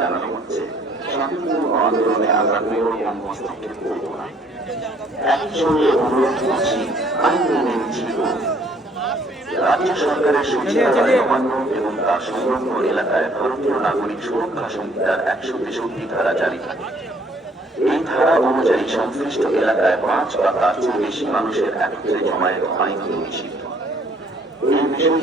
জানানো হচ্ছে শান্তিপূর্ণ আন্দোলনে আমরা মেয়র এবং মস্তকে করব না। একসঙ্গে অনুরোধ করছি আইন মেনে মিছিল করুন। রাজ্য সরকারের সচিবালয় নবান্ন এবং তার সংলগ্ন এলাকায় ভারতীয় নাগরিক সুরক্ষা সংহিতার 163 ধারা জারি থাকে। এই ধারা অনুযায়ী সংশ্লিষ্ট এলাকায় 5 বা তার চেয়ে বেশি মানুষের একত্রে জমায়েত আইনত নিষিদ্ধ। এই বিষয়ে